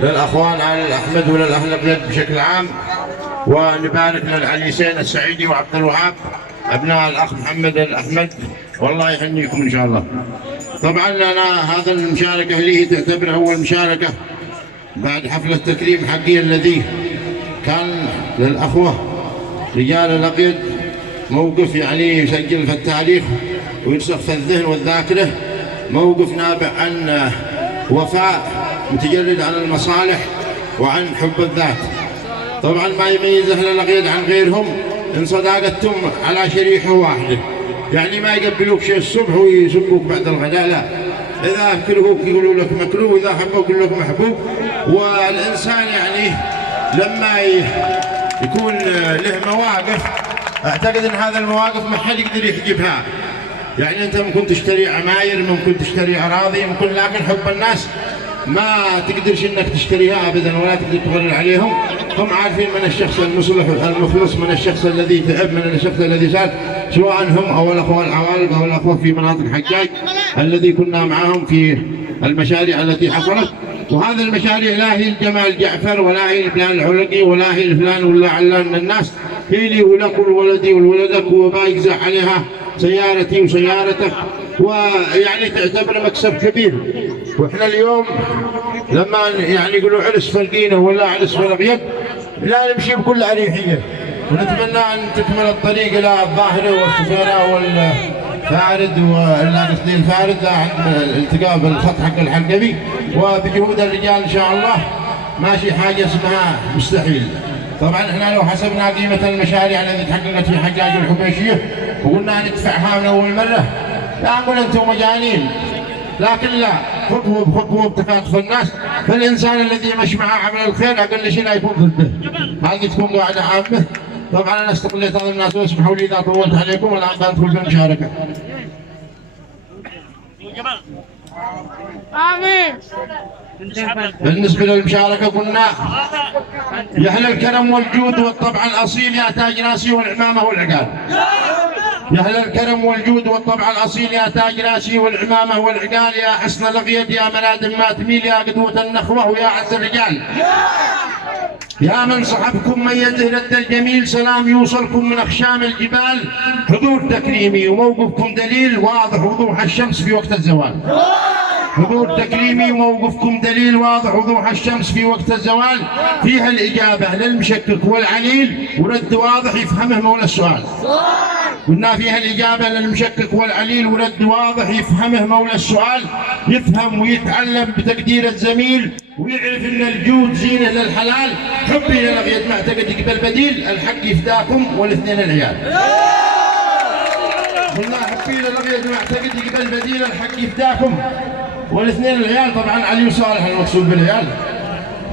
للأخوان آل الأحمد وللأهل الأبيض بشكل عام، ونبارك للعريسين السعيدي وعبد الوهاب أبناء الأخ محمد الأحمد، والله يهنيكم إن شاء الله. طبعا أنا هذا المشاركة لي تعتبر أول مشاركة بعد حفلة التكريم حقي الذي كان للأخوة رجال الأبيض موقف يعني يسجل في التاريخ ويرسخ في الذهن والذاكرة، موقف نابع عن وفاء متجرد عن المصالح وعن حب الذات. طبعا ما يميز أهل الأبيض عن غيرهم إن صداقتهم على شريحة واحدة، يعني ما يقبلوك شيء الصبح ويسبوك بعد الغداء، لا، إذا كرهوك يقولوا لك مكروه وإذا حبوك يقولوا لك محبوب. والإنسان يعني لما يكون له مواقف أعتقد أن هذا المواقف ما حد يقدر يحجبها. يعني أنت ممكن تشتري عماير، ممكن تشتري أراضي، ممكن، لكن حب الناس ما تقدرش انك تشتريها ابدا ولا تقدر تغرر عليهم. هم عارفين من الشخص المصلح المخلص، من الشخص الذي تعب، من الشخص الذي سال، سواء هم او الاخوه العوالق او الاخوه في مناطق حجاج الذي كنا معهم في المشاريع التي حصلت. وهذا المشاريع لا هي الجمال جعفر ولا هي الفلان العلقي ولا هي الفلان ولا علان من الناس، هي لي ولك ولولدي ولولدك وما يجزع عليها سيارتي وسيارتك، ويعني تعتبر مكسب كبير. واحنا اليوم لما يعني يقولوا عرس فلقينا ولا عرس فلقيت، لا نمشي بكل اريحيه، ونتمنى ان تكمل الطريق الى الظاهره والسفيره والفارد ولا قصدي الفارد عند الالتقاء بالخط حق الحلقبي، وبجهود الرجال ان شاء الله ماشي حاجه اسمها مستحيل. طبعا احنا لو حسبنا قيمه المشاريع التي تحققت في حجاج الحبيشيه وقلنا ندفعها من اول مره، لا نقول انتم مجانين، لكن لا، خطوه بخطوه بتكاتف الناس، فالانسان الذي يمشي معه عمل الخير اقل شيء لا يكون ضده. هذه تكون قاعده عامه. طبعا انا استقليت هذا الناس واسمحوا لي اذا طولت عليكم، والان ادخل في المشاركه. آمين. بالنسبه للمشاركه قلنا يا اهل الكرم والجود والطبع الاصيل يا تاج راسي والعمامه والعقال. يا أهل الكرم والجود والطبع الأصيل يا تاج راسي والعمامة والعقال، يا حسن الأبيض يا ملادم ما تميل، يا قدوة النخوة ويا عز الرجال. يا من صحبكم من يزهد الجميل، سلام يوصلكم من أخشام الجبال، حضور تكريمي وموقفكم دليل واضح وضوح الشمس في وقت الزوال. حضور تكريمي وموقفكم دليل واضح وضوح الشمس في وقت الزوال، فيها الإجابة للمشكك والعنيل ورد واضح يفهمه مولى السؤال. قلنا فيها الإجابة للمشكك والعليل ورد واضح يفهمه مولى السؤال، يفهم ويتعلم بتقدير الزميل ويعرف ان الجود زينه للحلال، حبي للأبيض معتقد يقبل بديل، الحق يفداكم والاثنين العيال. قلنا حبي للأبيض معتقد يقبل بديل، الحق يفداكم والاثنين العيال. طبعا علي وصالح المقصود بالعيال.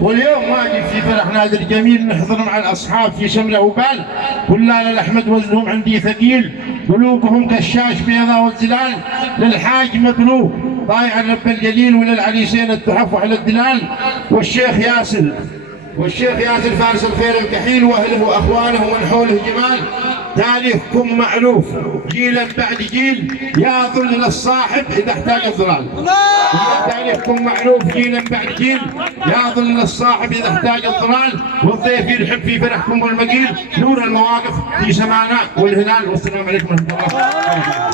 واليوم واجب في فرح نادر جميل نحضر مع الاصحاب في شمله وبال، كلنا للاحمد وزنهم عندي ثقيل، قلوبهم كالشاش بيضاء والزلال، للحاج مبروك ضايع الرب الجليل، وللعريسين التحف على الدلال، والشيخ ياسر فارس الخير الكحيل، واهله واخوانه ومن حوله جمال. تاريخكم معروف جيلا بعد جيل، يا ظل الصاحب اذا احتاج الظلال. تاريخكم معروف جيلا بعد جيل، يا ظل الصاحب اذا احتاج الظلال، والضيف يرحب في فرحكم والمقيل، نور المواقف في سمانا والهلال. والسلام عليكم ورحمه الله.